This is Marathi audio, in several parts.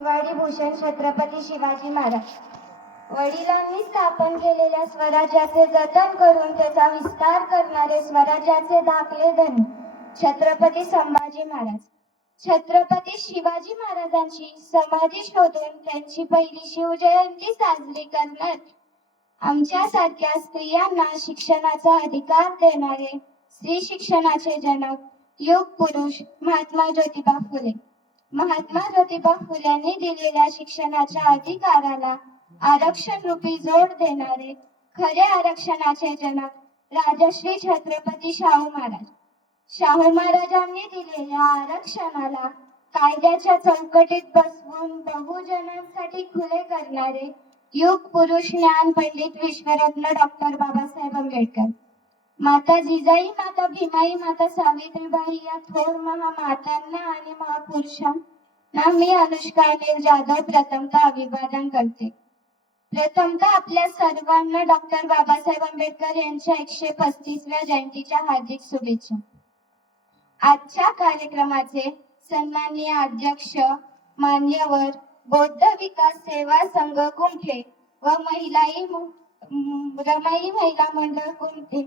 शिवाजी भूषण छत्रपती शिवाजी महाराज वडिलांनी स्थापन केलेल्या स्वराज्याचे जतन करून त्याचा विस्तार करणारे स्वराज्याचे धाकले धनी छत्रपती संभाजी महाराज. छत्रपती शिवाजी महाराजांची समाधी शोधून त्यांची पहिली शिवजयंती साजरी करण्यात आमच्यासारख्या स्त्रियांना शिक्षणाचा अधिकार देणारे स्त्री शिक्षणाचे जनक युग पुरुष महात्मा ज्योतिबा फुले. महात्मा ज्योतिबा फुल्यांनी दिलेल्या शिक्षणाच्या अधिकाराला आरक्षण रूपी जोड देणारे खरे आरक्षणाचे जनक राजश्री छत्रपती शाहू महाराज. शाहू महाराजांनी दिलेल्या आरक्षणाला कायद्याच्या चौकटीत बसवून बहुजनांसाठी खुले करणारे युग पुरुष ज्ञान पंडित विश्वरत्न डॉक्टर बाबासाहेब आंबेडकर. माता जिजाई, माता भीमाई, माता सावित्रीबाई या थोर महामातांना आणि महापुरुषांना मी अनुष्का अनिल जाधव प्रथमतः अभिवादन करते. प्रथमतः आपल्या सर्वांना डॉक्टर बाबासाहेब आंबेडकर यांच्या 135व्या जयंतीच्या हार्दिक शुभेच्छा. आजच्या कार्यक्रमाचे सन्माननीय अध्यक्ष मान्यवर बौद्ध विकास सेवा संघ कुमठे व रमाई महिला मंडळ कुमठे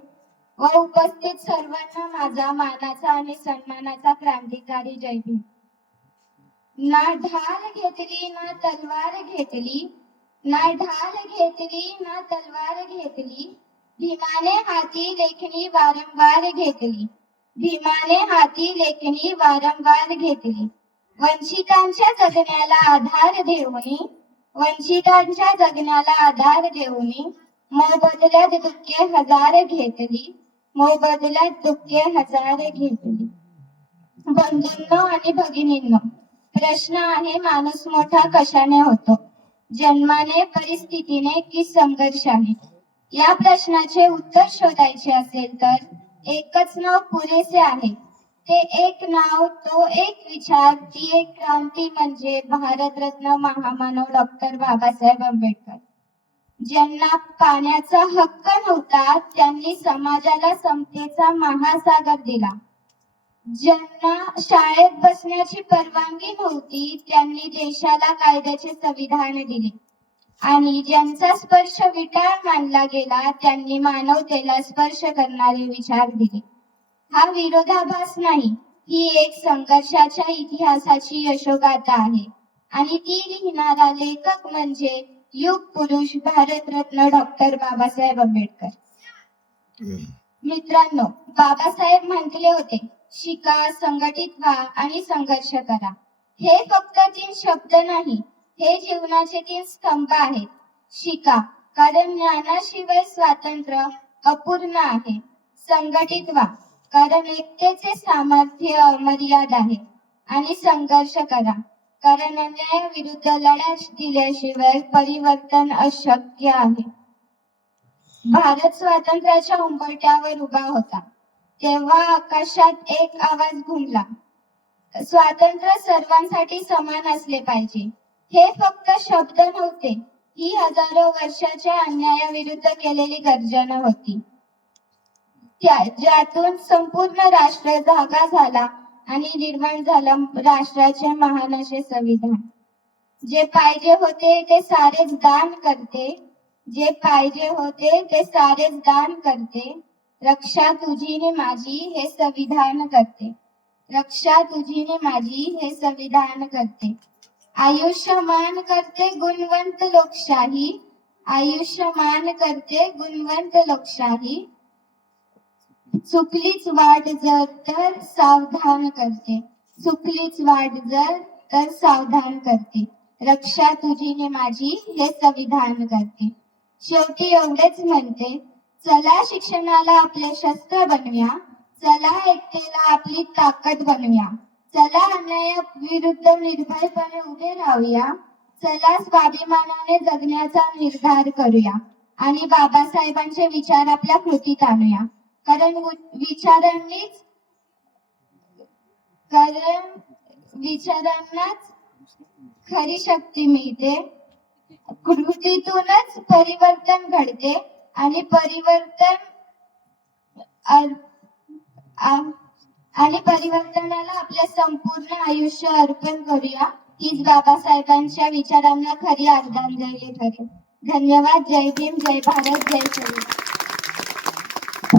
व उपस्थित सर्वांना माझा मानाचा आणि सन्मानाचा क्रांतिकारी जय भीम. ना ढाल घेतली ना तलवार घेतली, ना ढाल घेतली ना तलवार घेतली, भीमाने हाती लेखणी वारंवार घेतली, भीमाने हाती लेखणी वारंवार घेतली. वंचितांच्या जगण्याला आधार देऊनी, वंचितांच्या जगण्याला आधार देऊनी मोबदल्यात दुःखे हजार घेतली, मोबदल्यात दुःखे हजार घेतली. बंधूंनो आणि भगिनींनो, प्रश्न आहे, माणूस मोठा कशाने होतो? जन्माने, परिस्थितीने की संघर्षाने? या प्रश्नाचे उत्तर शोधायचे असेल तर एकच नाव पुरेसे आहे. ते एक नाव, तो एक विचार, ती एक क्रांती म्हणजे भारतरत्न महामानव डॉक्टर बाबासाहेब आंबेडकर. ज्यांना पाण्याचा हक्क नव्हता त्यांनी समाजाला समतेचा महासागर दिला. ज्यांना शाळेत बसण्याची परवानगी नव्हती त्यांनी देशाला कायद्याचे संविधान दिले. आणि ज्यांचा स्पर्श विटाळ मानला गेला त्यांनी मानवतेला स्पर्श करणारे विचार दिले. हा विरोधाभास नाही, ही एक संघर्षाच्या इतिहासाची यशोगाथा आहे. आणि ती लिहिणारा लेखक म्हणजे युग पुरुष भारतरत्न डॉक्टर बाबासाहेब आंबेडकर. मित्रांनो, बाबासाहेब म्हटले होते, शिका, संघटित व्हा आणि संघर्ष करा. हे फक्त 3 शब्द नाही, हे जीवनाचे 3 स्तंभ आहेत. शिका, कारण ज्ञानाशिवाय स्वातंत्र्य अपूर्ण आहे. संघटित व्हा, कारण एकतेचे सामर्थ्य अमर्याद आहे. आणि संघर्ष करा, कारण अन्यायाविरुद्ध लढा दिल्याशिवाय परिवर्तन अशक्य आहे. भारत स्वातंत्र्याच्या उंबरठ्यावर उभा होता तेव्हा आकाशात एक आवाज घुमला, स्वातंत्र्य सर्वांसाठी समान असले पाहिजे. हे फक्त शब्द नव्हते, ही हजारो वर्षाच्या अन्यायाविरुद्ध केलेली गर्जना होती, ज्यातून संपूर्ण राष्ट्र जागा झाला आणि निर्माण झालं राष्ट्राचे महान असे संविधान. जे पाहिजे होते ते सारेच दान करते, जे पाहिजे होते ते सारेच दान करते. रक्षा तुझी ने माझी हे संविधान करते, रक्षा तुझी ने माझी हे संविधान करते. आयुष्यमान करते गुणवंत लोकशाही, आयुष्यमान करते गुणवंत लोकशाही. चुकलीच वाट जर तर सावधान करते, चुकलीच वाट जर तर सावधान करते. रक्षा तुझी ने माझी हे संविधान करते. शेवटी एवढेच म्हणते, चला शिक्षणाला आपले शस्त्र बनवूया, चला एकतेला आपली ताकद बनवूया, चला अन्यायाविरुद्ध निर्भयपणे उभे राहूया, चला स्वाभिमानाने जगण्याचा निर्धार करूया आणि बाबासाहेबांचे विचार आपल्या कृतीत आणूया. कारण विचारांनाच खरी शक्ती मिळते. कृतीतूनच परिवर्तन घडते आणि परिवर्तनाला आपले संपूर्ण आयुष्य अर्पण करूया हीच बाबासाहेबांच्या विचारांना खरी आदरांजली ठरेल. धन्यवाद. जय भीम, जय भारत, जय शहीद.